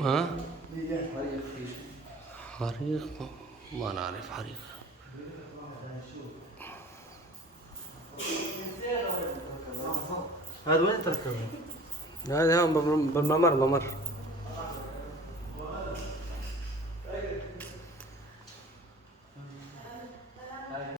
ها؟ حريق ما نعرف حريق. هذا وين تركبه؟ هذا بالممر.